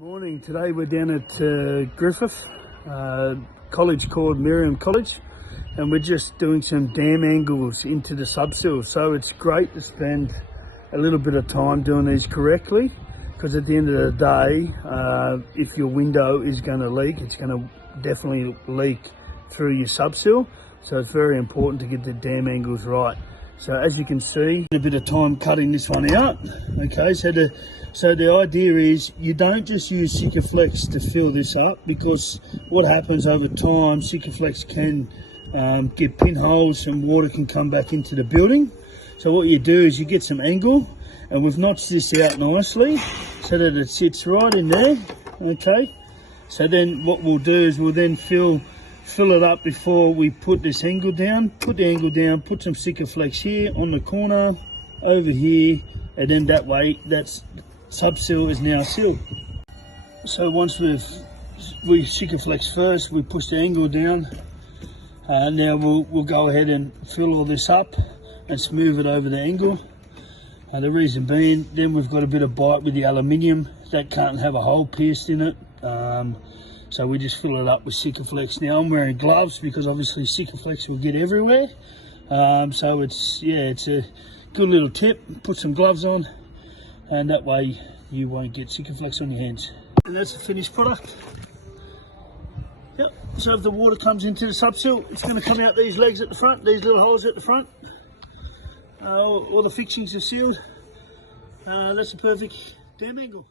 Morning. Today we're down at Griffith college called Miriam College, and we're just doing some dam angles into the subsoil. So it's great to spend a little bit of time doing these correctly, because at the end of the day, if your window is going to leak, it's going to definitely leak through your subsoil. So it's very important to get the dam angles right. So as you can see, a bit of time cutting this one out. Okay, so the idea is you don't just use Sikaflex to fill this up, because what happens over time, Sikaflex can get pinholes and water can come back into the building. So what you do is you get some angle, and we've notched this out nicely so that it sits right in there. Okay, so then what we'll do is we'll then fill it up before we put this angle down. Put the angle down, put some Sikaflex here on the corner, over here, and then that way that's subsoil is now sealed. So once we Sikaflex first, we push the angle down. Now we'll go ahead and fill all this up and smooth it over the angle. The reason being, then we've got a bit of bite with the aluminium that can't have a hole pierced in it. So we just fill it up with Sikaflex. Now I'm wearing gloves because obviously Sikaflex will get everywhere. So it's a good little tip. Put some gloves on, and that way you won't get Sikaflex on your hands. And that's the finished product. Yep. So if the water comes into the subsoil, it's going to come out these legs at the front, these little holes at the front. All the fixings are sealed. That's a perfect dam angle.